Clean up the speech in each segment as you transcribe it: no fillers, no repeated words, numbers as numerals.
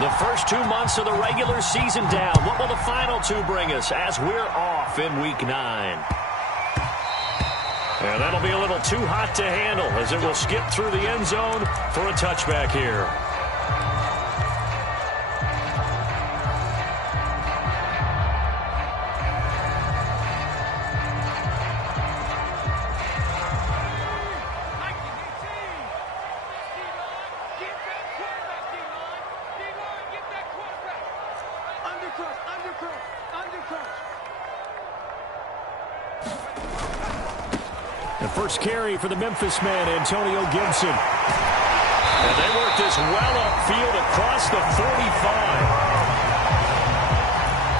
The first 2 months of the regular season down. What will the final 2 bring us as we're off in week 9? And that'll be a little too hot to handle as it will skip through the end zone for a touchback here. The first carry for the Memphis man, Antonio Gibson. And they work this well upfield across the 45.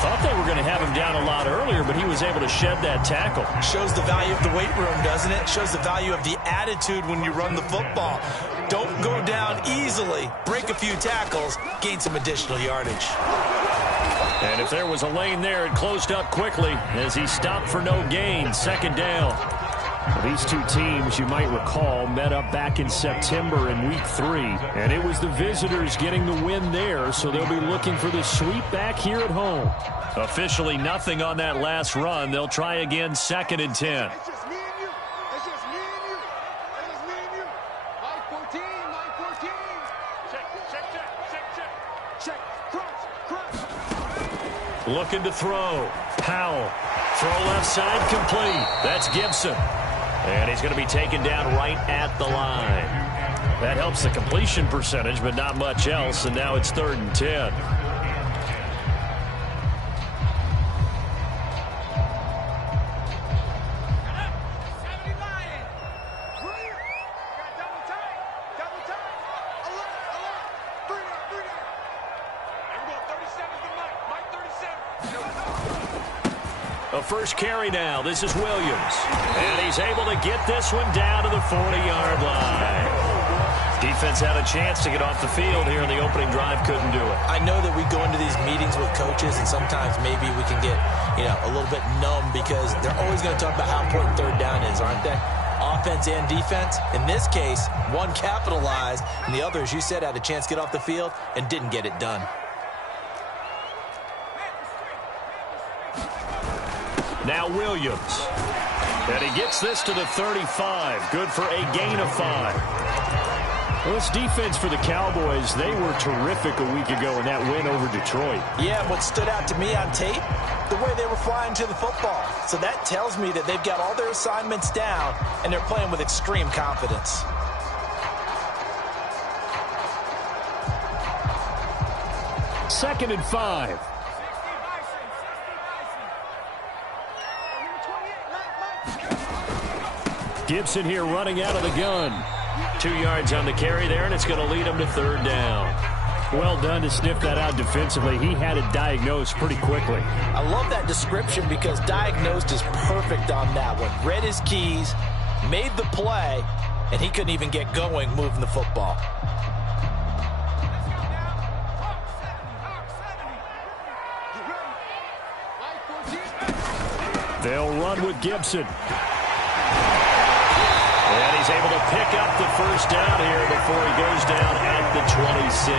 Thought they were going to have him down a lot earlier, but he was able to shed that tackle. Shows the value of the weight room, doesn't it? Shows the value of the attitude when you run the football. Don't go down easily. Break a few tackles. Gain some additional yardage. And if there was a lane there, it closed up quickly as he stopped for no gain. Second down. These two teams, you might recall, met up back in September in week 3. And it was the visitors getting the win there, so they'll be looking for the sweep back here at home. Officially nothing on that last run. They'll try again, 2nd and 10. It's just me and you. It's just me and you. It's just me and you. Line 14, line 14. Check. Crunch. Looking to throw. Powell. Throw left side complete. That's Gibson. And he's going to be taken down right at the line. That helps the completion percentage, but not much else. And now it's 3rd and 10. A first carry now. This is Williams. And he's able to get this one down to the 40-yard line. Defense had a chance to get off the field here in the opening drive. Couldn't do it. I know that we go into these meetings with coaches, and sometimes maybe we can get, a little bit numb because they're always going to talk about how important 3rd down is, aren't they? Offense and defense. In this case, one capitalized, and the other, as you said, had a chance to get off the field and didn't get it done. Now Williams. And he gets this to the 35. Good for a gain of 5. Well, this defense for the Cowboys, they were terrific a week ago in that win over Detroit. Yeah, what stood out to me on tape, the way they were flying to the football. So that tells me that they've got all their assignments down, and they're playing with extreme confidence. Second and 5. Gibson here running out of the gun. 2 yards on the carry there, and it's going to lead him to 3rd down. Well done to sniff that out defensively. He had it diagnosed pretty quickly. I love that description because diagnosed is perfect on that one. Read his keys, made the play, and he couldn't even get going moving the football. They'll run with Gibson. And he's able to pick up the first down here before he goes down at the 26.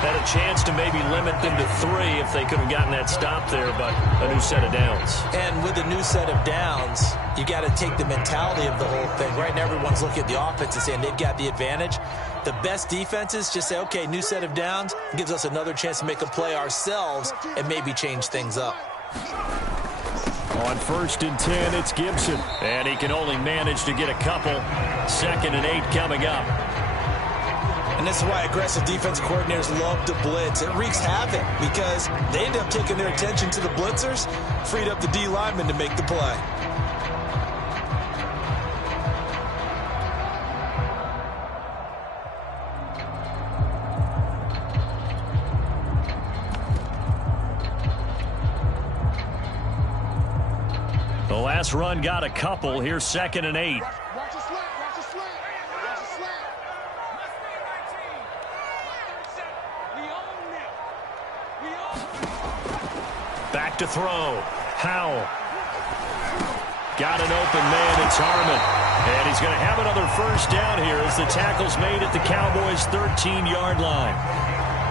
Had a chance to maybe limit them to 3 if they could have gotten that stop there, but a new set of downs. And with a new set of downs, you got to take the mentality of the whole thing. Right now, everyone's looking at the offense and saying they've got the advantage. The best defenses just say, okay, new set of downs gives us another chance to make a play ourselves and maybe change things up. On 1st and 10, it's Gibson. And he can only manage to get a couple. 2nd and 8 coming up. And this is why aggressive defense coordinators love to blitz. It wreaks havoc because they end up taking their attention to the blitzers, freed up the D lineman to make the play. The last run got a couple. Here's 2nd and 8. Watch the slant. Watch the slant. Watch the slant. Back to throw. Powell. Got an open man. It's Harmon. And he's going to have another first down here as the tackle's made at the Cowboys' 13-yard line.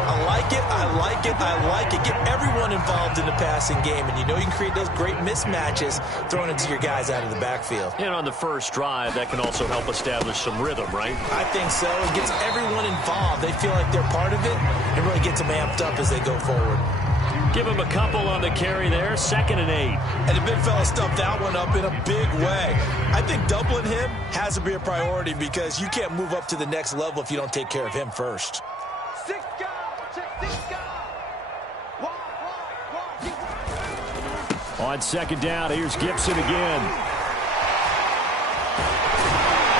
I like it, I like it, I like it. Get everyone involved in the passing game, and you know you can create those great mismatches throwing it to your guys out of the backfield. And on the first drive, that can also help establish some rhythm, right? I think so. It gets everyone involved. They feel like they're part of it, and really gets them amped up as they go forward. Give him a couple on the carry there, 2nd and 8. And the big fella stuffed that one up in a big way. I think doubling him has to be a priority because you can't move up to the next level if you don't take care of him first. 6 guys, check 6 guys. On 2nd down, here's Gibson again.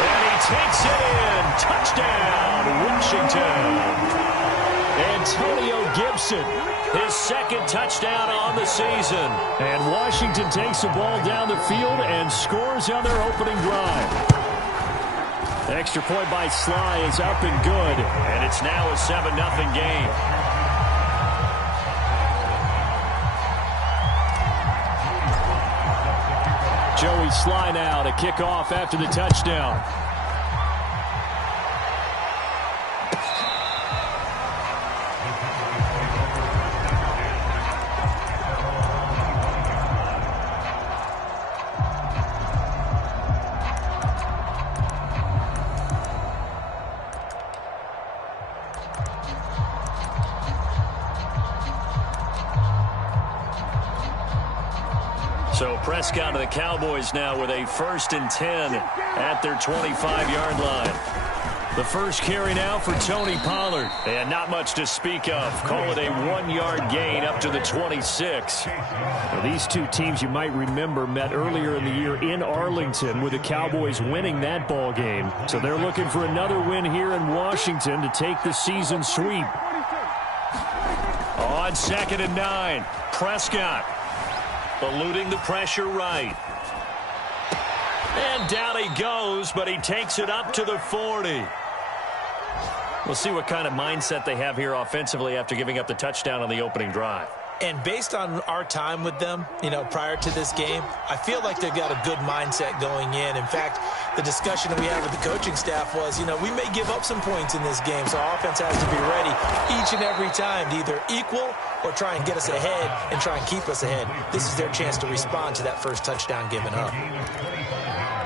And he takes it in. Touchdown, Washington. Antonio Gibson, his 2nd touchdown on the season. And Washington takes the ball down the field and scores on their opening drive. Extra point by Sly is up and good. And it's now a 7-0 game. Joey Sly now to kick off after the touchdown. So Prescott of the Cowboys now with a 1st and 10 at their 25-yard line. The first carry now for Tony Pollard. And not much to speak of. Call it a 1-yard gain up to the 26. Now, these two teams, you might remember, met earlier in the year in Arlington with the Cowboys winning that ball game. So they're looking for another win here in Washington to take the season sweep. On 2nd and 9, Prescott eluding the pressure right. And down he goes, but he takes it up to the 40. We'll see what kind of mindset they have here offensively after giving up the touchdown on the opening drive. And based on our time with them, you know, prior to this game, I feel like they've got a good mindset going in. In fact, the discussion that we had with the coaching staff was, you know, we may give up some points in this game, so our offense has to be ready each and every time to either equal or try and get us ahead and try and keep us ahead. This is their chance to respond to that first touchdown given up.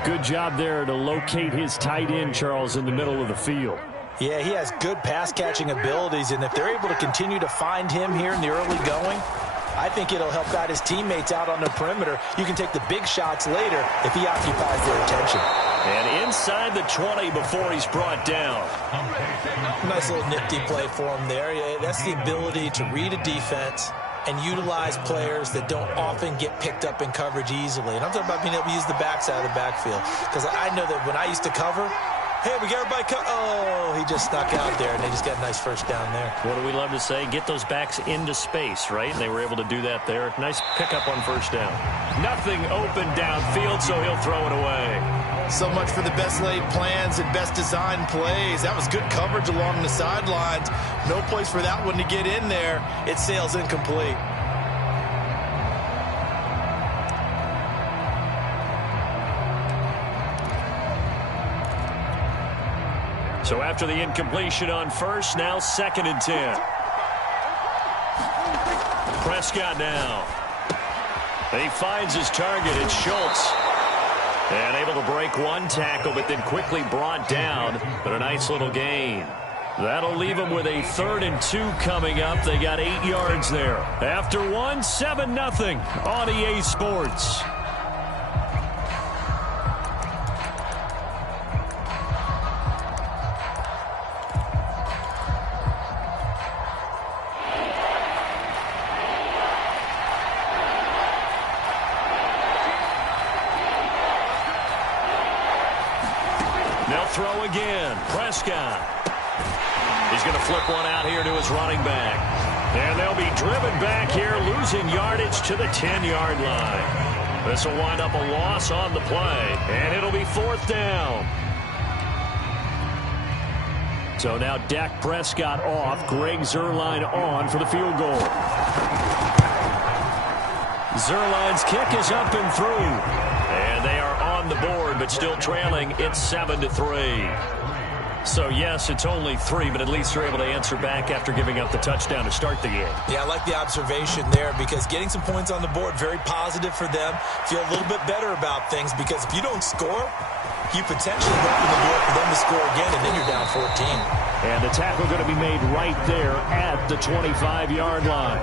Good job there to locate his tight end, Charles, in the middle of the field. Yeah, he has good pass-catching abilities, and if they're able to continue to find him here in the early going, I think it'll help out his teammates out on the perimeter. You can take the big shots later if he occupies their attention. And inside the 20 before he's brought down. Nice little nifty play for him there. Yeah, that's the ability to read a defense and utilize players that don't often get picked up in coverage easily. And I'm talking about being able to use the backside of the backfield. Because I know that when I used to cover, hey, we got everybody oh, he just snuck out there, and they just got a nice first down there. What do we love to say? Get those backs into space, right? And they were able to do that there. Nice pickup on first down. Nothing open downfield, so he'll throw it away. So much for the best laid plans and best designed plays. That was good coverage along the sidelines. No place for that one to get in there. It sails incomplete. So after the incompletion on first, now 2nd and 10. Prescott now. He finds his target. It's Schultz. And able to break one tackle, but then quickly brought down. But a nice little gain. That'll leave them with a 3rd and 2 coming up. They got 8 yards there. After one, 7-0 on EA Sports. They'll throw again. Prescott. He's going to flip one out here to his running back. And they'll be driven back here, losing yardage to the 10-yard line. This will wind up a loss on the play, and it'll be 4th down. So now Dak Prescott off, Greg Zuerlein on for the field goal. Zuerlein's kick is up and through. And they are on the board, but still trailing. It's 7-3. So, yes, it's only 3, but at least they're able to answer back after giving up the touchdown to start the game. Yeah, I like the observation there because getting some points on the board, very positive for them. Feel a little bit better about things because if you don't score, you potentially open the door for them to score again, and then you're down 14. And the tackle going to be made right there at the 25-yard line.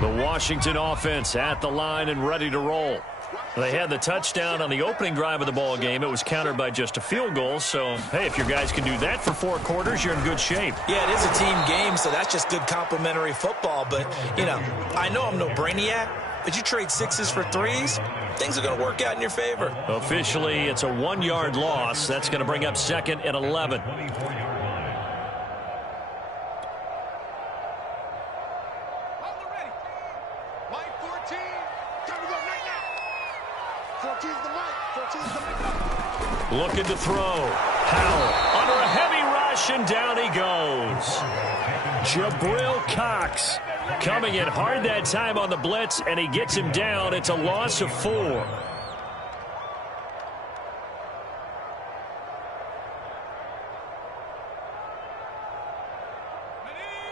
The Washington offense at the line and ready to roll. They had the touchdown on the opening drive of the ball game. It was countered by just a field goal. So, hey, if your guys can do that for 4 quarters, you're in good shape. Yeah, it is a team game, so that's just good complementary football. But, you know, I know I'm no brainiac, but you trade 6s for 3s, things are going to work out in your favor. Officially, it's a 1-yard loss. That's going to bring up 2nd and 11. Looking to throw. Powell under a heavy rush, and down he goes. Jabril Cox coming in hard that time on the blitz, and he gets him down. It's a loss of 4.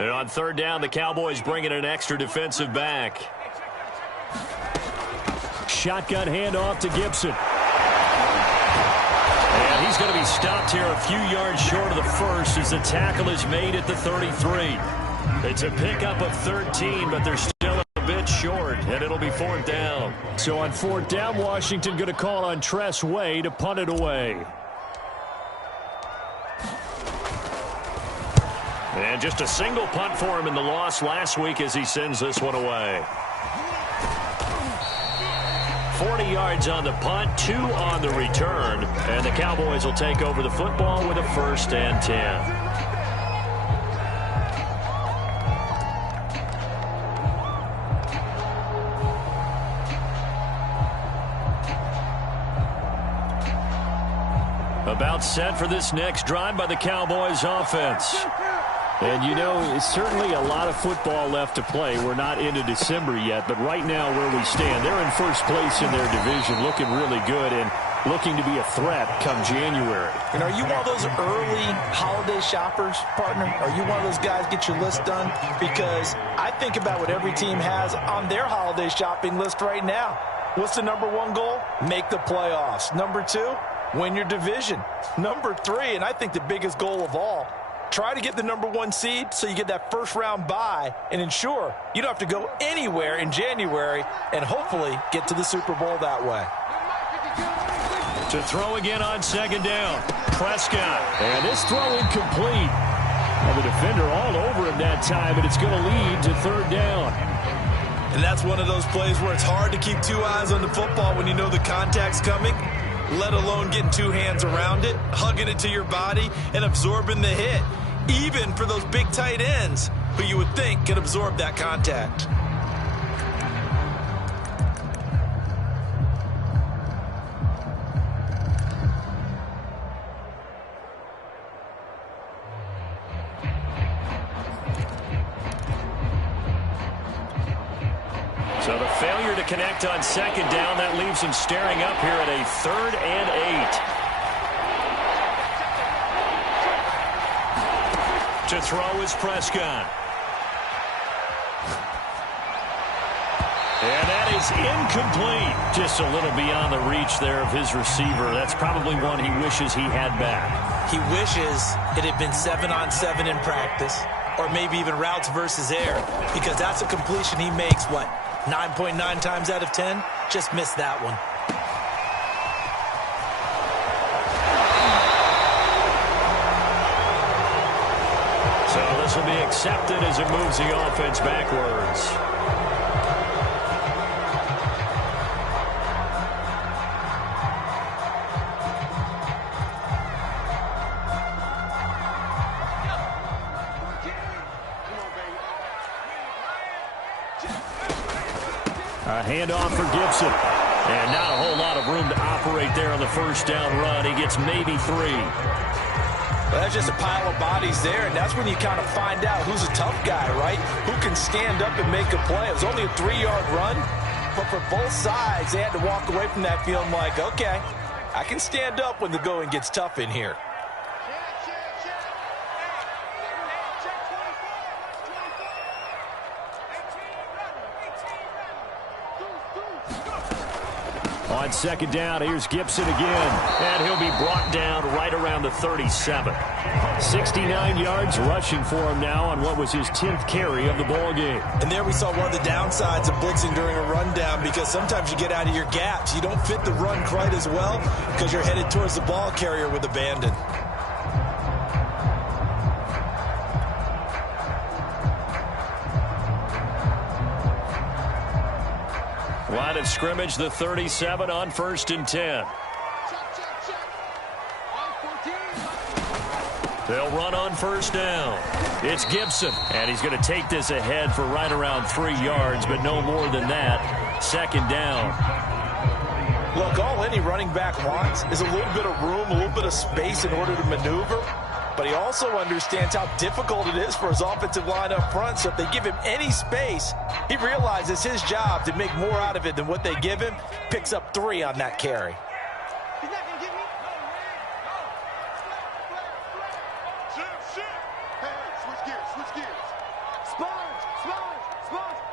And on 3rd down, the Cowboys bring in an extra defensive back. Shotgun handoff to Gibson. And he's going to be stopped here a few yards short of the first as the tackle is made at the 33. It's a pickup of 13, but they're still a bit short, and it'll be 4th down. So on 4th down, Washington going to call on Tress Way to punt it away. And just a single punt for him in the loss last week as he sends this one away. 40 yards on the punt, 2 on the return, and the Cowboys will take over the football with a 1st and 10. About set for this next drive by the Cowboys offense. And, you know, it's certainly a lot of football left to play. We're not into December yet, but right now where we stand, they're in first place in their division, looking really good and looking to be a threat come January. And are you one of those early holiday shoppers, partner? Are you one of those guys get your list done? Because I think about what every team has on their holiday shopping list right now. What's the #1 goal? Make the playoffs. #2, win your division. #3, and I think the biggest goal of all, try to get the #1 seed so you get that first-round bye and ensure you don't have to go anywhere in January and hopefully get to the Super Bowl that way. To throw again on 2nd down. Prescott. And this throw incomplete. Well, the defender all over him that time, and it's going to lead to 3rd down. And that's one of those plays where it's hard to keep 2 eyes on the football when you know the contact's coming, let alone getting 2 hands around it, hugging it to your body, and absorbing the hit, even for those big tight ends who you would think can absorb that contact. So the failure to connect on 2nd down, that leaves him staring up here at a 3rd and 8. To throw is Prescott. And that is incomplete. Just a little beyond the reach there of his receiver. That's probably one he wishes he had back. He wishes it had been 7-on-7 in practice, or maybe even routes versus air, because that's a completion he makes, 9.9 times out of 10? Just missed that one. So this will be accepted as it moves the offense backwards. A handoff for Gibson. And not a whole lot of room to operate there on the first down run. He gets maybe 3. Well, that's just a pile of bodies there, and that's when you kind of find out who's a tough guy, right? Who can stand up and make a play. It was only a 3-yard run, but for both sides, they had to walk away from that feeling like, okay, I can stand up when the going gets tough in here. On second down, here's Gibson again. And he'll be brought down right around the 37. 69 yards rushing for him now on what was his 10th carry of the ball game. And there we saw one of the downsides of blitzing during a rundown, because sometimes you get out of your gaps. You don't fit the run quite as well because you're headed towards the ball carrier with abandon. Line of scrimmage, the 37 on 1st and 10. They'll run on 1st down. It's Gibson, and he's going to take this ahead for right around 3 yards, but no more than that. 2nd down. Look, all any running back wants is a little bit of room, a little bit of space in order to maneuver. But he also understands how difficult it is for his offensive line up front. So if they give him any space, he realizes his job to make more out of it than what they give him. Picks up 3 on that carry. He's not gonna get me. Hey, switch gears. Sponge.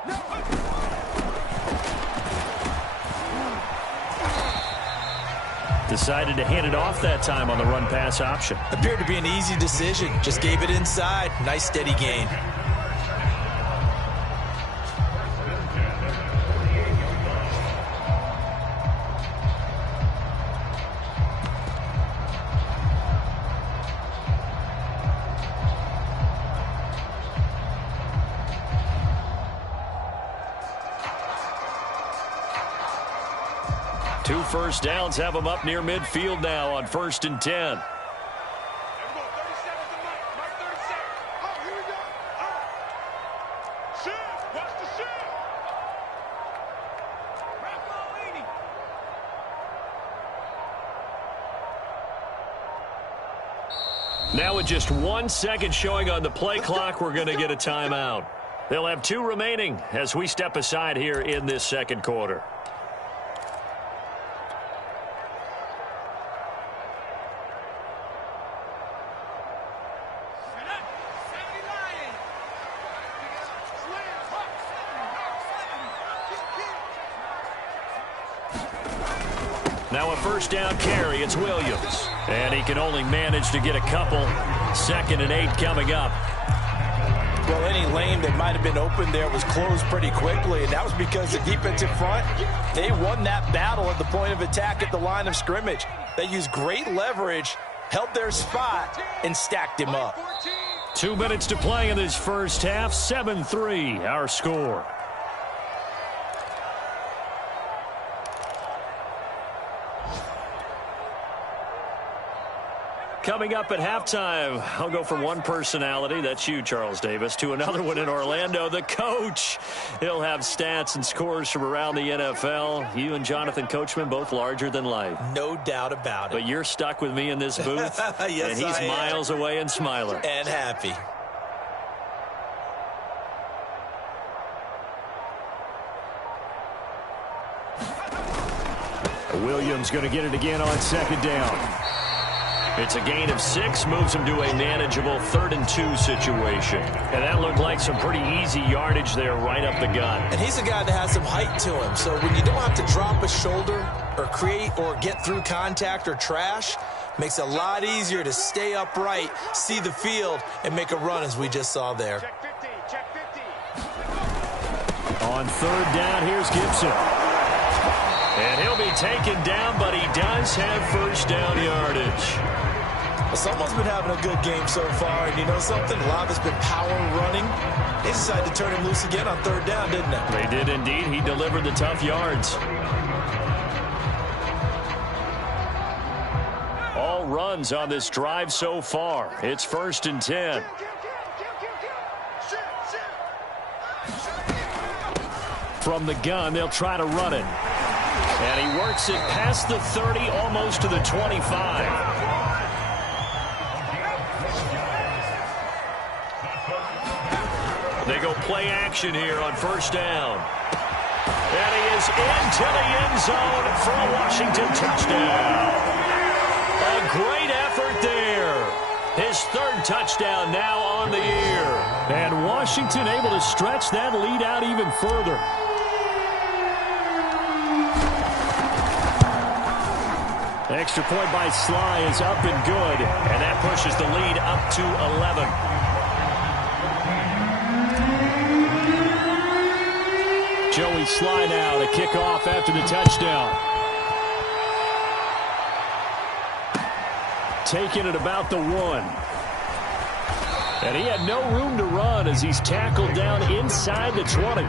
No. Decided to hand it off that time on the run-pass option. Appeared to be an easy decision. Just gave it inside. Nice steady gain. Two first downs have them up near midfield now on 1st and 10. Now with just 1 second showing on the play clock, we're going to get a timeout. They'll have 2 remaining as we step aside here in this second quarter. Now a first down carry, it's Williams. And he can only manage to get a couple. 2nd and 8 coming up. Well, any lane that might have been open there was closed pretty quickly, and that was because the defensive front, they won that battle at the point of attack at the line of scrimmage. They used great leverage, held their spot, and stacked him up. 2 minutes to play in this first half. 7-3, our score. Coming up at halftime, I'll go from one personality, that's you, Charles Davis, to another one in Orlando, the coach. He'll have stats and scores from around the NFL. You and Jonathan Coachman, both larger than life. No doubt about it. But you're stuck with me in this booth, yes, and he's miles away and smiling. And happy. Williams going to get it again on 2nd down. It's a gain of 6, moves him to a manageable 3rd and 2 situation. And that looked like some pretty easy yardage there right up the gut. And he's a guy that has some height to him. So when you don't have to drop a shoulder or create or get through contact or trash, makes it a lot easier to stay upright, see the field, and make a run as we just saw there. Check 50. On 3rd down, here's Gibson. And he'll be taken down, but he does have first down yardage. Well, someone's been having a good game so far, and you know something? A lot of it's been power running. They decided to turn him loose again on 3rd down, didn't they? They did indeed. He delivered the tough yards. All runs on this drive so far. It's 1st and 10. From the gun, they'll try to run it. And he works it past the 30, almost to the 25. They go play action here on first down. And he is into the end zone for a Washington touchdown. A great effort there. His third touchdown now on the year. And Washington able to stretch that lead out even further. Extra point by Sly is up and good. And that pushes the lead up to 11. Joey Sly now to kick off after the touchdown. Taking it about the 1. And he had no room to run as he's tackled down inside the 20.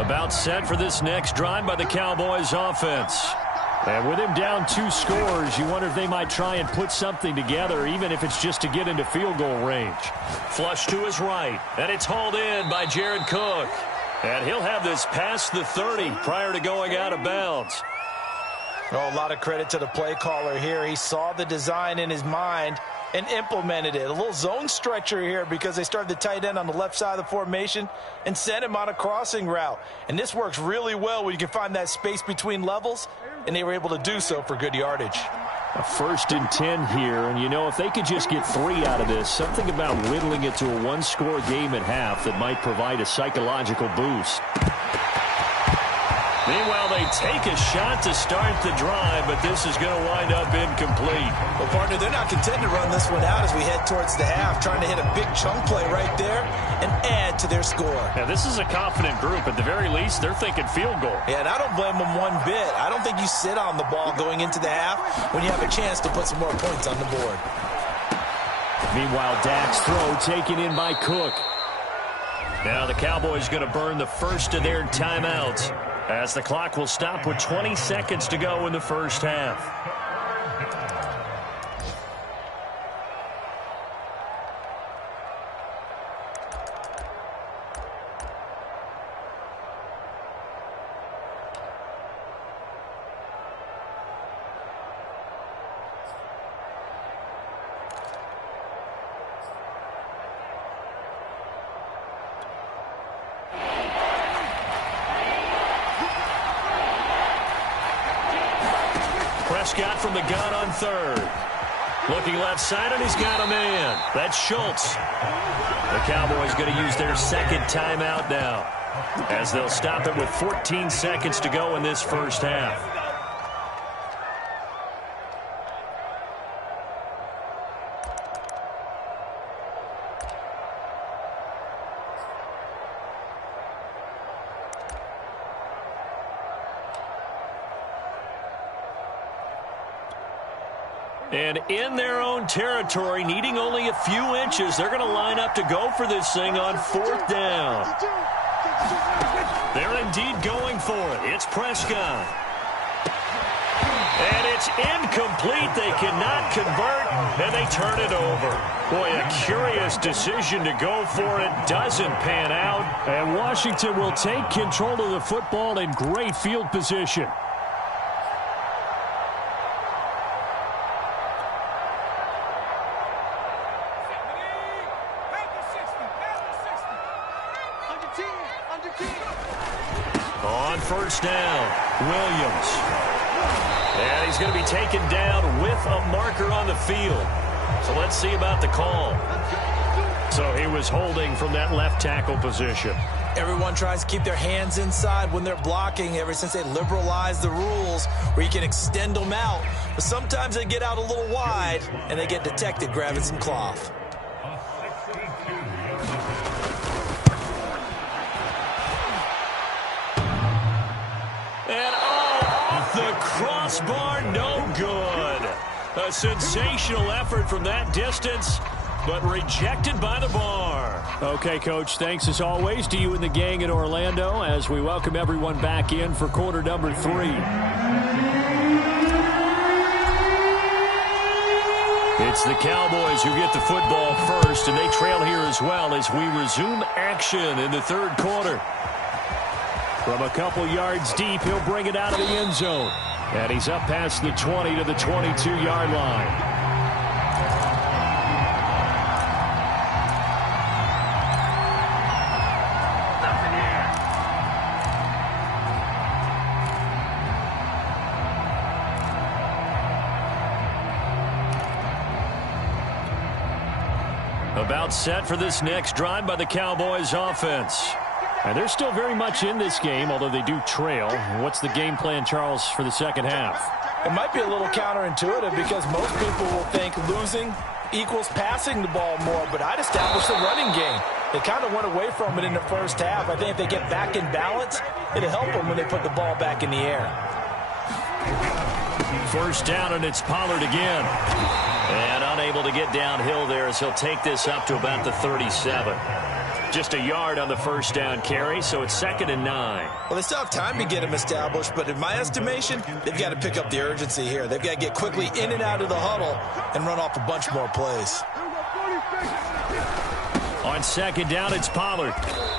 About set for this next drive by the Cowboys offense. And with him down 2 scores, you wonder if they might try and put something together, even if it's just to get into field goal range. Flush to his right, and it's hauled in by Jared Cook. And he'll have this past the 30 prior to going out of bounds. Oh, a lot of credit to the play caller here. He saw the design in his mind and implemented it. A little zone stretcher here because they started the tight end on the left side of the formation and sent him on a crossing route. And this works really well when you can find that space between levels, and they were able to do so for good yardage. A 1st and 10 here, and you know, if they could just get 3 out of this, something about whittling it to a 1-score game at half that might provide a psychological boost. Meanwhile, they take a shot to start the drive, but this is going to wind up incomplete. Well, partner, they're not content to run this one out as we head towards the half, trying to hit a big chunk play right there and add to their score. Now, this is a confident group. At the very least, they're thinking field goal. Yeah, and I don't blame them one bit. I don't think you sit on the ball going into the half when you have a chance to put some more points on the board. Meanwhile, Dak's throw taken in by Cook. Now the Cowboys going to burn the first of their timeouts, as the clock will stop with 20 seconds to go in the first half. Prescott from the gun on 3rd. Looking left side, and he's got a man. That's Schultz. The Cowboys going to use their second timeout now, as they'll stop it with 14 seconds to go in this first half. And in their own territory, needing only a few inches, they're going to line up to go for this thing on 4th down. They're indeed going for it. It's Prescott. And it's incomplete. They cannot convert, and they turn it over. Boy, a curious decision to go for it. Doesn't pan out. And Washington will take control of the football in great field position. On first down, Williams. And he's going to be taken down with a marker on the field. So let's see about the call. So he was holding from that left tackle position. Everyone tries to keep their hands inside when they're blocking ever since they liberalized the rules where you can extend them out. But sometimes they get out a little wide and they get detected grabbing some cloth. And off the crossbar, no good. A sensational effort from that distance, but rejected by the bar. Okay, Coach, thanks as always to you and the gang in Orlando as we welcome everyone back in for quarter number 3. It's the Cowboys who get the football first, and they trail here as well as we resume action in the third quarter. From a couple yards deep, he'll bring it out of the end zone. And he's up past the 20 to the 22-yard line. About set for this next drive by the Cowboys offense. And they're still very much in this game, although they do trail. What's the game plan, Charles, for the second half? It might be a little counterintuitive because most people will think losing equals passing the ball more, but I'd establish the running game. They kind of went away from it in the first half. I think if they get back in balance, it'll help them when they put the ball back in the air. First down, and it's Pollard again. And unable to get downhill there as he'll take this up to about the 37. Just a yard on the first down carry, so it's 2nd and 9. Well, they still have time to get him established, but in my estimation, they've got to pick up the urgency here. They've got to get quickly in and out of the huddle and run off a bunch more plays. On 2nd down, it's Pollard.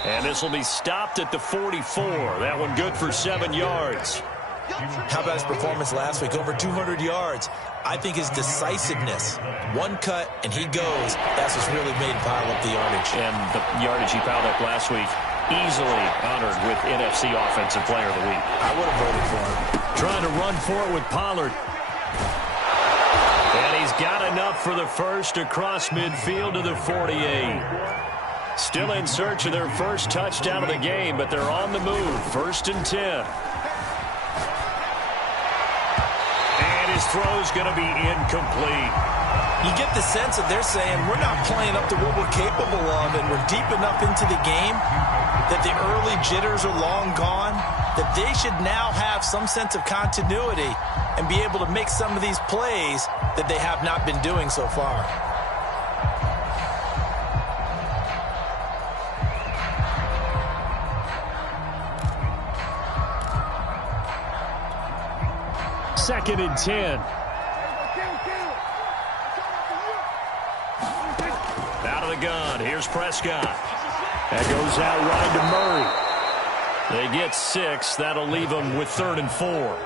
And this will be stopped at the 44. That one good for 7 yards. How about his performance last week? Over 200 yards. I think his decisiveness, one cut and he goes, that's what's really made him pile up the yardage. And the yardage he piled up last week, easily honored with NFC Offensive Player of the Week. I would have voted for him. Trying to run for it with Pollard. And he's got enough for the first across midfield to the 48. Still in search of their first touchdown of the game, but they're on the move. 1st and 10. His throw's going to be incomplete. You get the sense that they're saying we're not playing up to what we're capable of, and we're deep enough into the game that the early jitters are long gone, that they should now have some sense of continuity and be able to make some of these plays that they have not been doing so far. Second and 10. Out of the gun. Here's Prescott. That goes out wide to Murray. They get 6. That'll leave them with 3rd and 4.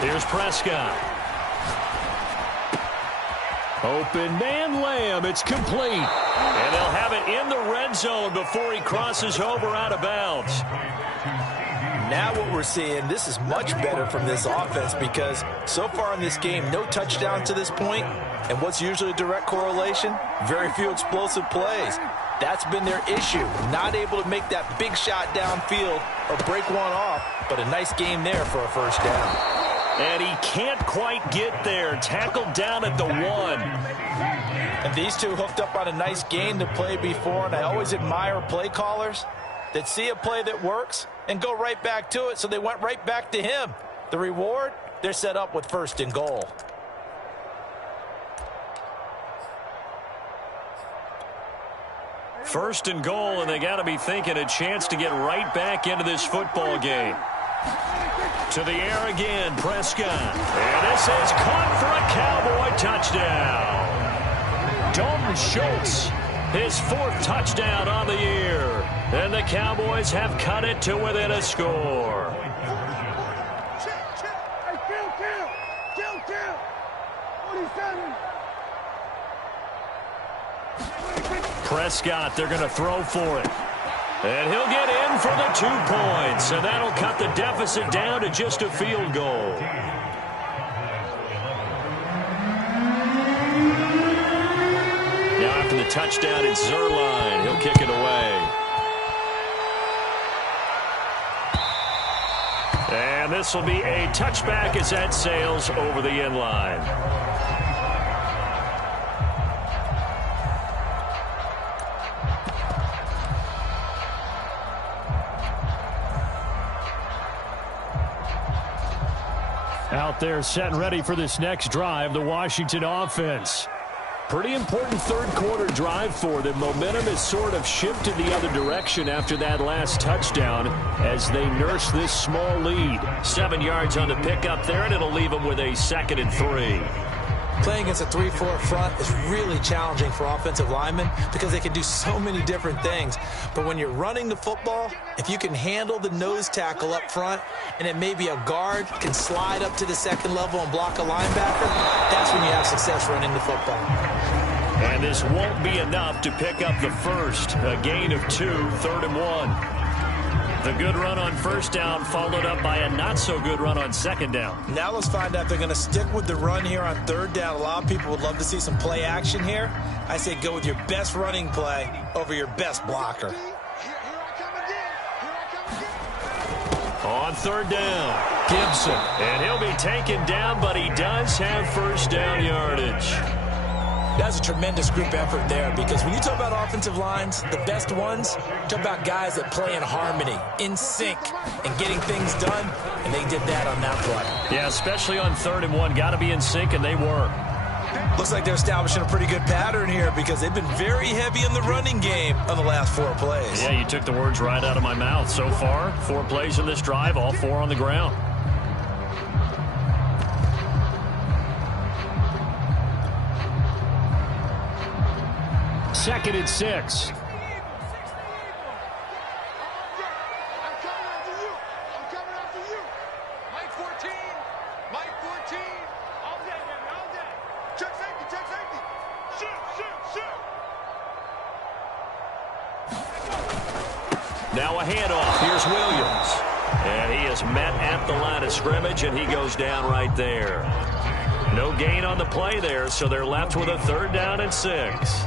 Here's Prescott. Open man Lamb. It's complete. And they'll have it in the red zone before he crosses over out of bounds. Now what we're seeing, this is much better from this offense because so far in this game, no touchdown to this point. And what's usually a direct correlation? Very few explosive plays. That's been their issue. Not able to make that big shot downfield or break one off, but a nice game there for a first down. And he can't quite get there. Tackled down at the 1. And these two hooked up on a nice game to play before, and I always admire play callers that see a play that works and go right back to it, so they went right back to him. The reward, they're set up with 1st and goal. First and goal, and they got to be thinking a chance to get right back into this football game. To the air again, Prescott. And this is caught for a Cowboy touchdown. Dalton Schultz, his 4th touchdown on the year. And the Cowboys have cut it to within a score. Kill. 47. Prescott, they're going to throw for it. And he'll get in for the 2 points. And that'll cut the deficit down to just a field goal. Now after the touchdown, it's Zerline. He'll kick it away. And this will be a touchback as that sails over the end line. out there setting ready for this next drive, the Washington offense. Pretty important third quarter drive for them. Momentum has sort of shifted the other direction after that last touchdown as they nurse this small lead. 7 yards on the pickup there, and it'll leave them with a 2nd and 3. Playing against a 3-4 front is really challenging for offensive linemen because they can do so many different things. But when you're running the football, if you can handle the nose tackle up front, and it may be a guard can slide up to the 2nd level and block a linebacker, that's when you have success running the football. And this won't be enough to pick up the first. A gain of 2, 3rd and 1. The good run on first down followed up by a not-so-good run on 2nd down. Now let's find out if they're going to stick with the run here on 3rd down. A lot of people would love to see some play action here. I say go with your best running play over your best blocker. On 3rd down, Gibson. And he'll be taken down, but he does have first down yardage. That's a tremendous group effort there because when you talk about offensive lines, the best ones, talk about guys that play in harmony, in sync, and getting things done, and they did that on that play. Yeah, especially on 3rd and 1. Got to be in sync, and they were. Looks like they're establishing a pretty good pattern here because they've been very heavy in the running game on the last 4 plays. Yeah, you took the words right out of my mouth. So far, 4 plays in this drive, all 4 on the ground. Second and 6. I'm coming after you. I'm coming after you. Mike 14. Mike 14. All day, baby. All day. Check safety. Check safety. Shoot. Now a handoff. Here's Williams. And he is met at the line of scrimmage, and he goes down right there. No gain on the play there, so they're left with a 3rd down and 6.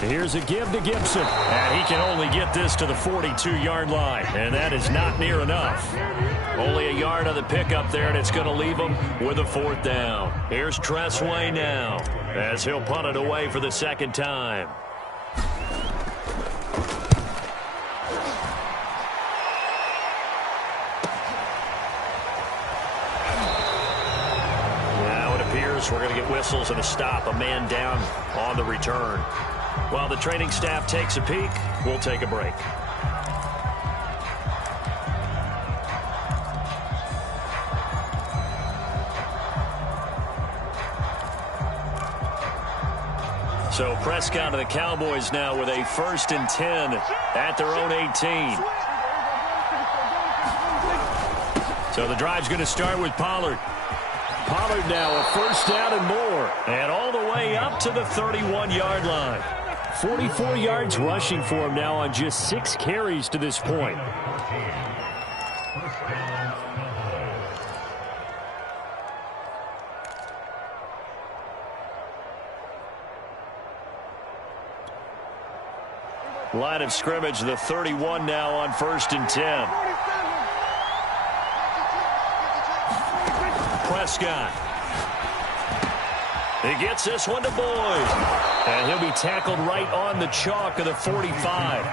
Here's a give to Gibson. And he can only get this to the 42-yard line. And that is not near enough. Only a yard on the pickup there, and it's going to leave him with a 4th down. Here's Tressway now as he'll punt it away for the 2nd time. Now it appears we're going to get whistles and a stop. A man down on the return. While the training staff takes a peek, we'll take a break. So Prescott and the Cowboys now with a 1st and 10 at their own 18. So the drive's going to start with Pollard. Pollard now a 1st down and more. And all the way up to the 31-yard line. 44 yards rushing for him now on just 6 carries to this point. Line of scrimmage, the 31 now on 1st and 10. Prescott. He gets this one to Boyd. And he'll be tackled right on the chalk of the 45.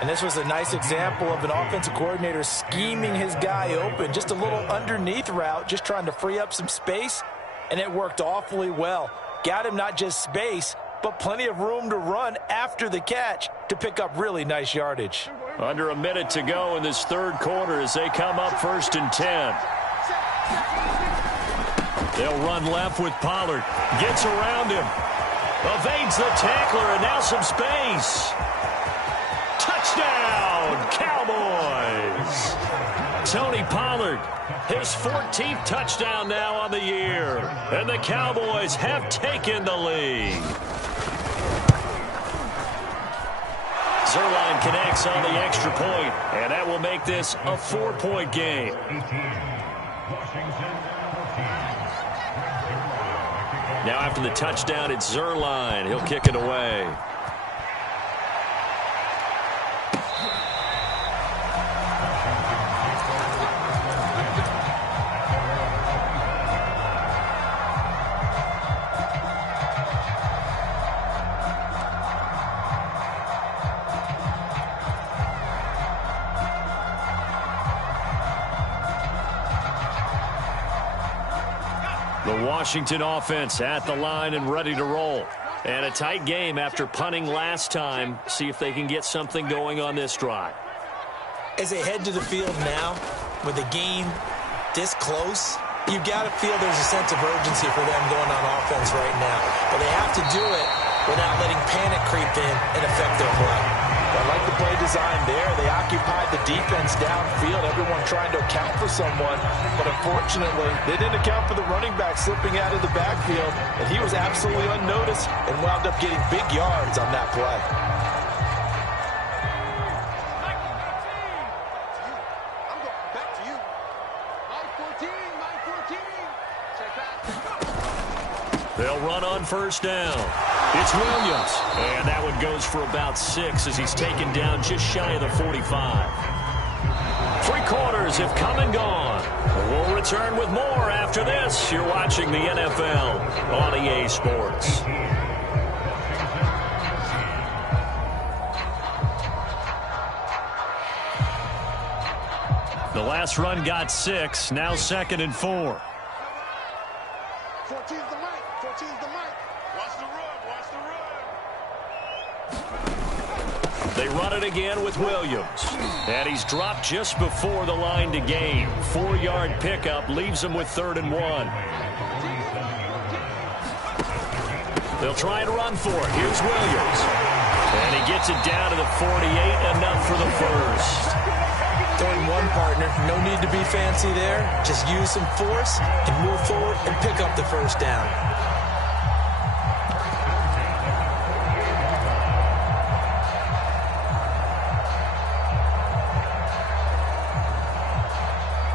And this was a nice example of an offensive coordinator scheming his guy open. Just a little underneath route, just trying to free up some space. And it worked awfully well. Got him not just space, but plenty of room to run after the catch to pick up really nice yardage. Under a minute to go in this 3rd quarter as they come up 1st and 10. They'll run left with Pollard. Gets around him. Evades the tackler, and now some space. Touchdown, Cowboys. Tony Pollard, his 14th touchdown now on the year. And the Cowboys have taken the lead. Zerline connects on the extra point, and that will make this a 4-point game. Now after the touchdown, it's Zerline. He'll kick it away. The Washington offense at the line and ready to roll. And a tight game after punting last time. See if they can get something going on this drive. As they head to the field now, with the game this close, you've got to feel there's a sense of urgency for them going on offense right now. But they have to do it without letting panic creep in and affect their play. I like the play design there. They occupied the defense downfield, everyone trying to account for someone. But unfortunately, they didn't account for the running back slipping out of the backfield, and he was absolutely unnoticed and wound up getting big yards on that play. I'm going back to you. Mike 14. Check back. They'll run on first down. It's Williams. And that one goes for about 6 as he's taken down just shy of the 45. 3 quarters have come and gone. We'll return with more after this. You're watching the NFL on EA Sports. The last run got 6. Now 2nd and 4. 14's the mic. 14's the mic. Watch the run. Watch the run. They run it again with Williams. And he's dropped just before the line to gain. 4-yard pickup leaves him with 3rd and 1. They'll try and run for it. Here's Williams. And he gets it down to the 48, enough for the first. 3rd and 1, partner. No need to be fancy there. Just use some force and move forward and pick up the first down.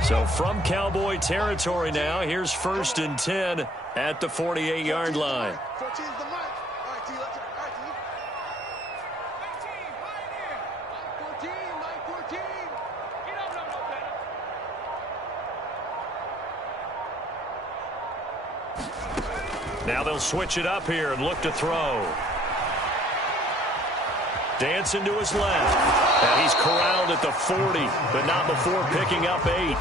So from Cowboy territory now, here's 1st and 10 at the 48-yard line. 14's the mic. All right, T. Let's go. All right, T. 14, Mike 14. You don't know no better. Now they'll switch it up here and look to throw. Dancing to his left. And he's corralled at the 40, but not before picking up 8.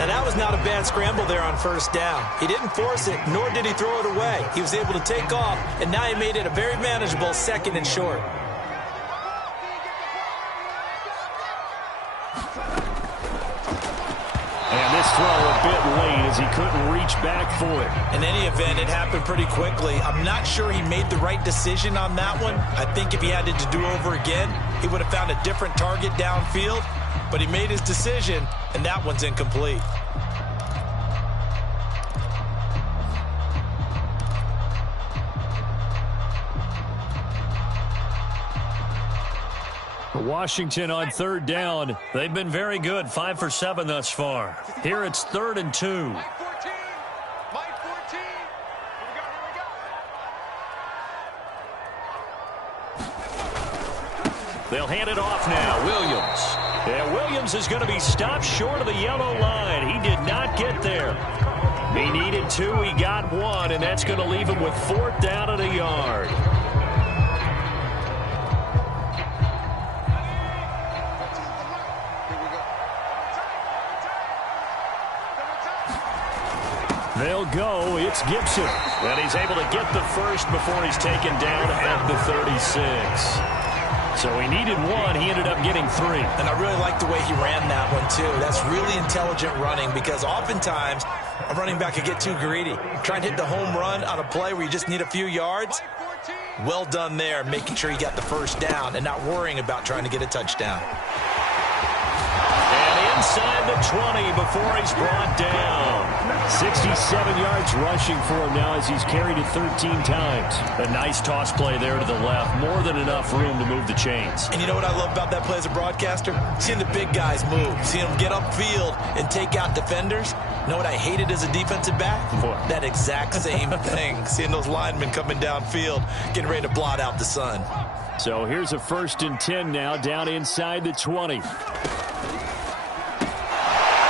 And that was not a bad scramble there on first down. He didn't force it, nor did he throw it away. He was able to take off, and now he made it a very manageable 2nd and short. And this throw a bit late as he couldn't reach back for it. In any event, it happened pretty quickly. I'm not sure he made the right decision on that one. I think if he had it to do over again, he would have found a different target downfield. But he made his decision, and that one's incomplete. Washington on 3rd down. They've been very good, 5 for 7 thus far. Here it's 3rd and 2. Mike 14. Mike 14. Here we go. They'll hand it off now. Williams. And Williams is going to be stopped short of the yellow line. He did not get there. He needed 2. He got 1, and that's going to leave him with 4th down and a yard. They'll go. It's Gibson. And he's able to get the first before he's taken down at the 36. So he needed 1. He ended up getting 3. And I really like the way he ran that one, too. That's really intelligent running because oftentimes a running back can get too greedy. Trying to hit the home run on a play where you just need a few yards. Well done there, making sure he got the first down and not worrying about trying to get a touchdown. And in inside the 20 before he's brought down. 67 yards rushing for him now as he's carried it 13 times. A nice toss play there to the left. More than enough room to move the chains. And you know what I love about that play as a broadcaster? Seeing the big guys move. Seeing them get upfield and take out defenders. You know what I hated as a defensive back? What? That exact same thing. Seeing those linemen coming downfield, getting ready to blot out the sun. So here's a 1st and 10 now, down inside the 20.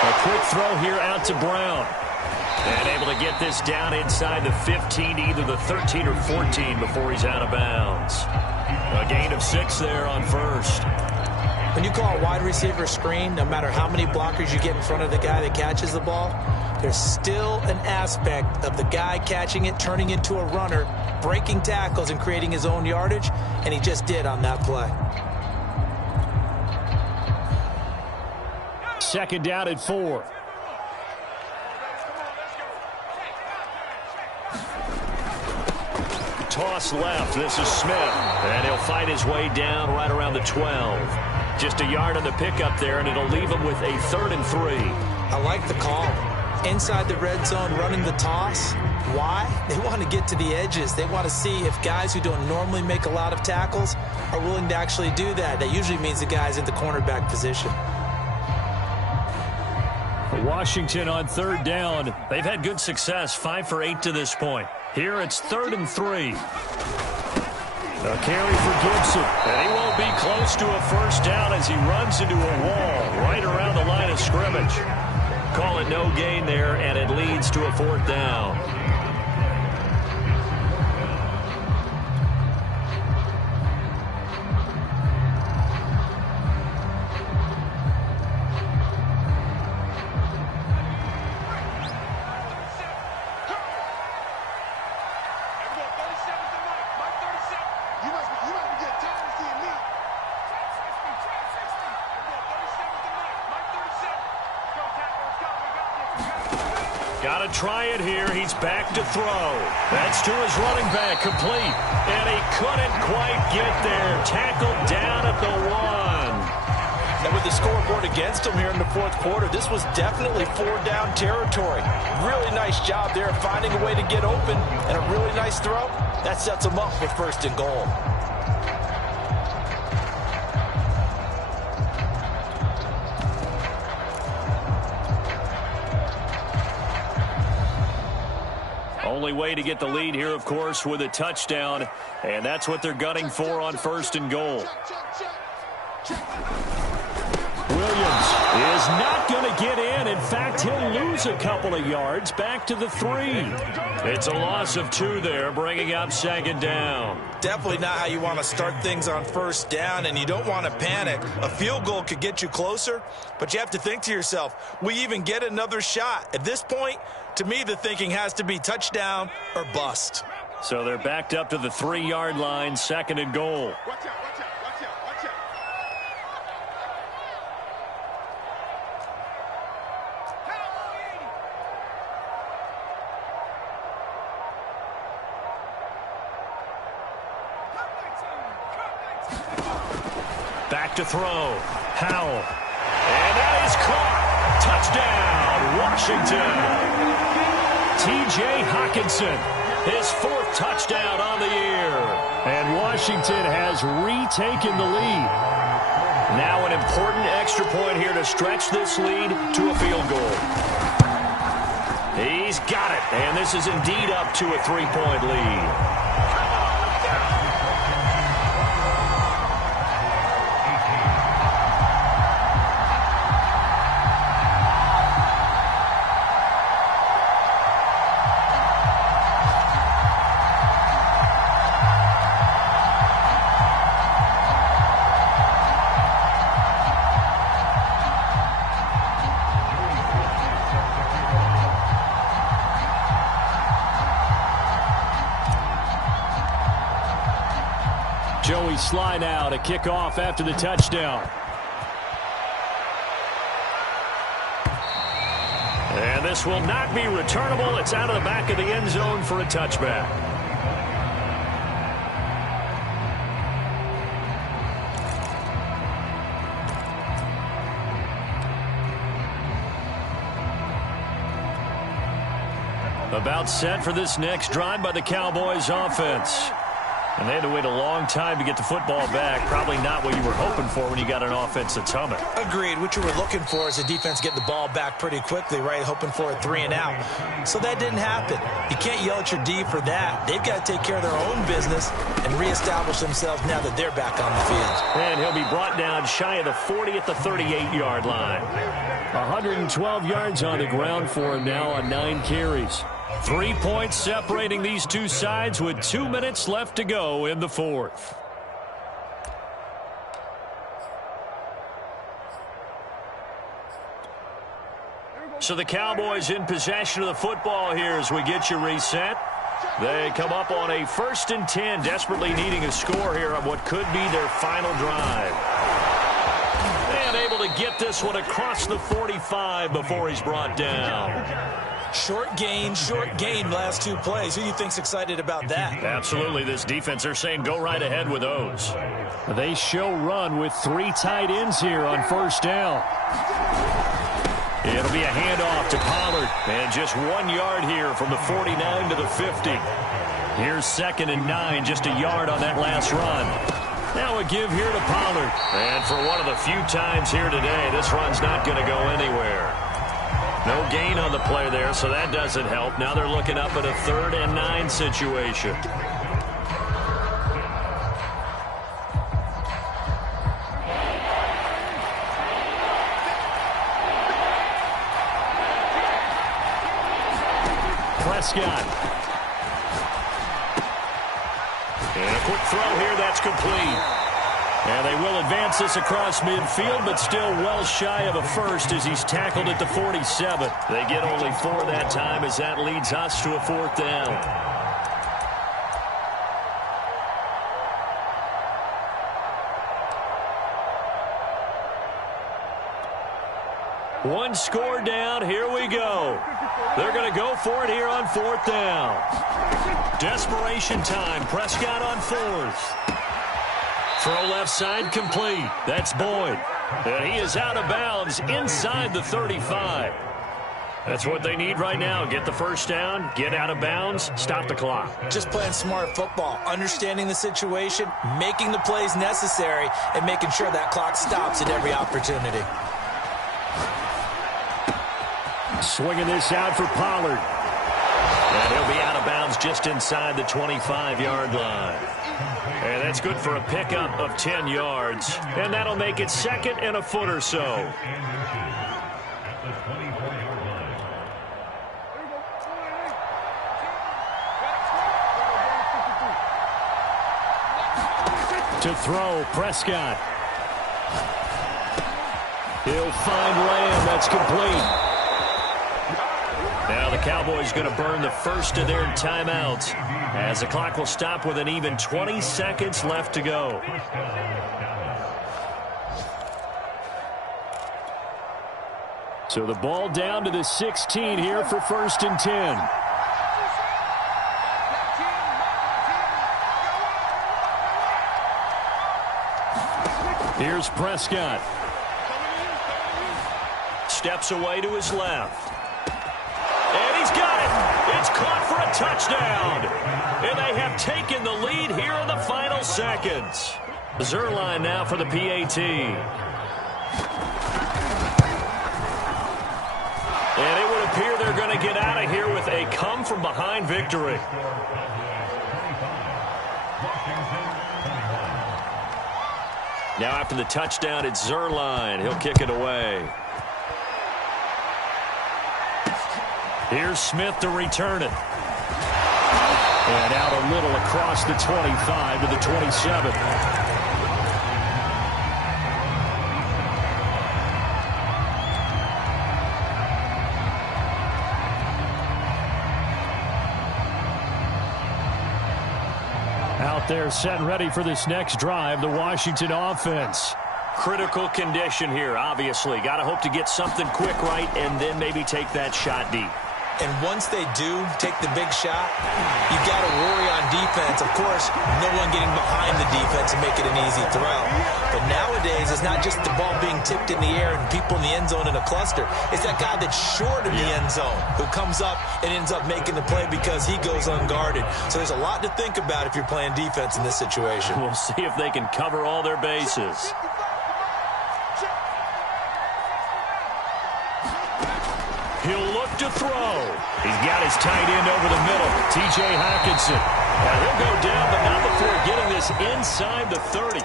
A quick throw here out to Brown. And able to get this down inside the 15, either the 13 or 14 before he's out of bounds. A gain of 6 there on 1st. When you call a wide receiver screen, no matter how many blockers you get in front of the guy that catches the ball, there's still an aspect of the guy catching it, turning into a runner, breaking tackles and creating his own yardage, and he just did on that play. 2nd down at 4. Toss left. This is Smith. And he'll fight his way down right around the 12. Just a yard on the pickup there, and it'll leave him with a 3rd and 3. I like the call. Inside the red zone, running the toss. Why? They want to get to the edges. They want to see if guys who don't normally make a lot of tackles are willing to actually do that. That usually means the guy's in the cornerback position. Washington on 3rd down. They've had good success, 5 for 8 to this point. Here it's 3rd and 3. A carry for Gibson. And he won't be close to a 1st down as he runs into a wall right around the line of scrimmage. Call it no gain there, and it leads to a 4th down. Got to try it here. He's back to throw. That's to his running back, complete. And he couldn't quite get there. Tackled down at the 1. And with the scoreboard against him here in the 4th quarter, this was definitely 4-down territory. Really nice job there finding a way to get open, and a really nice throw. That sets him up with 1st and goal. Only way to get the lead here, of course, with a touchdown. And that's what they're gunning for on 1st and goal. Williams is not going to get in. In fact, he'll lose a couple of yards back to the 3. It's a loss of 2 there, bringing up 2nd down. Definitely not how you want to start things on 1st down, and you don't want to panic. A field goal could get you closer, but you have to think to yourself, we even get another shot. At this point, to me, the thinking has to be touchdown or bust. So they're backed up to the 3-yard line, 2nd and goal. Watch out, watch out, watch out, watch out. Back to throw. Howell. And that is caught. Touchdown, Washington. T.J. Hockenson, his 4th touchdown on the year. And Washington has retaken the lead. Now an important extra point here to stretch this lead to a field goal. He's got it, and this is indeed up to a 3-point lead. Joey Sly now to kick off after the touchdown. And this will not be returnable. It's out of the back of the end zone for a touchback. About set for this next drive by the Cowboys offense. And they had to wait a long time to get the football back. Probably not what you were hoping for when you got an offense that's humming. Agreed. What you were looking for is a defense getting the ball back pretty quickly, right? Hoping for a 3 and out. So that didn't happen. You can't yell at your D for that. They've got to take care of their own business and reestablish themselves now that they're back on the field. And he'll be brought down shy of the 40 at the 38-yard line. 112 yards on the ground for him now on 9 carries. 3 points separating these two sides with 2 minutes left to go in the fourth. So the Cowboys in possession of the football here as we get you reset. They come up on a 1st and 10, desperately needing a score here on what could be their final drive. And able to get this one across the 45 before he's brought down. Short gain last 2 plays. Who do you think's excited about that? Absolutely. This defense, they're saying go right ahead with those. They show run with 3 tight ends here on 1st down. It'll be a handoff to Pollard. And just 1 yard here from the 49 to the 50. Here's 2nd and 9, just a yard on that last run. Now a give here to Pollard. And for one of the few times here today, this run's not going to go anywhere. No gain on the play there, so that doesn't help. Now they're looking up at a 3rd and 9 situation. Prescott. And a quick throw here, that's complete. And they will advance this across midfield, but still well shy of a first as he's tackled at the 47. They get only 4 that time as that leads us to a 4th down. One score down. Here we go. They're going to go for it here on 4th down. Desperation time. Prescott on 4th. Throw left side complete. That's Boyd. And he is out of bounds inside the 35. That's what they need right now. Get the 1st down, get out of bounds, stop the clock. Just playing smart football, understanding the situation, making the plays necessary, and making sure that clock stops at every opportunity. Swinging this out for Pollard. And he'll be out of bounds just inside the 25-yard line. And that's good for a pickup of 10 yards. And that'll make it 2nd and a foot or so. To throw, Prescott. He'll find Lamb. That's complete. Now the Cowboys going to burn the first of their timeouts as the clock will stop with an even 20 seconds left to go. So the ball down to the 16 here for 1st and 10. Here's Prescott. Steps away to his left. And he's got it. It's caught for a touchdown. And they have taken the lead here in the final seconds. Zerline now for the PAT. And it would appear they're going to get out of here with a come-from-behind victory. Now after the touchdown, it's Zerline. He'll kick it away. Here's Smith to return it. And out a little across the 25 to the 27. Out there set and ready for this next drive, the Washington offense. Critical condition here, obviously. Got to hope to get something quick right and then maybe take that shot deep. And once they do take the big shot, you got to worry on defense. Of course, no one getting behind the defense and make it an easy throw. But nowadays, it's not just the ball being tipped in the air and people in the end zone in a cluster. It's that guy that's short of the end zone who comes up and ends up making the play because he goes unguarded. So there's a lot to think about if you're playing defense in this situation. We'll see if they can cover all their bases. He'll look to throw. He's got his tight end over the middle, T.J. Hockenson. And he'll go down, but not before getting this inside the 30.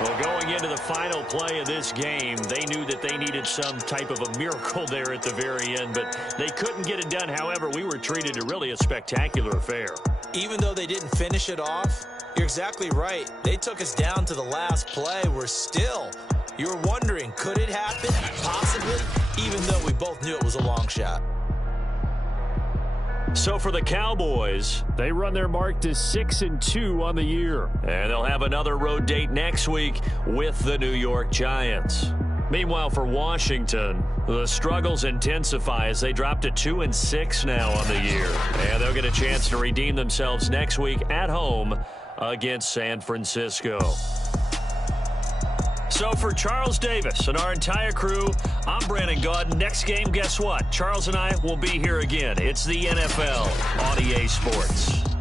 Well, going into the final play of this game, they knew that they needed some type of a miracle there at the very end, but they couldn't get it done. However, we were treated to really a spectacular affair. Even though they didn't finish it off, you're exactly right. They took us down to the last play. We're still... You were wondering, could it happen? Possibly, even though we both knew it was a long shot. So for the Cowboys, they run their mark to 6-2 on the year. And they'll have another road date next week with the New York Giants. Meanwhile, for Washington, the struggles intensify as they drop to 2-6 now on the year. And they'll get a chance to redeem themselves next week at home against San Francisco. So for Charles Davis and our entire crew, I'm Brandon Gaudin. Next game, guess what? Charles and I will be here again. It's the NFL on EA Sports.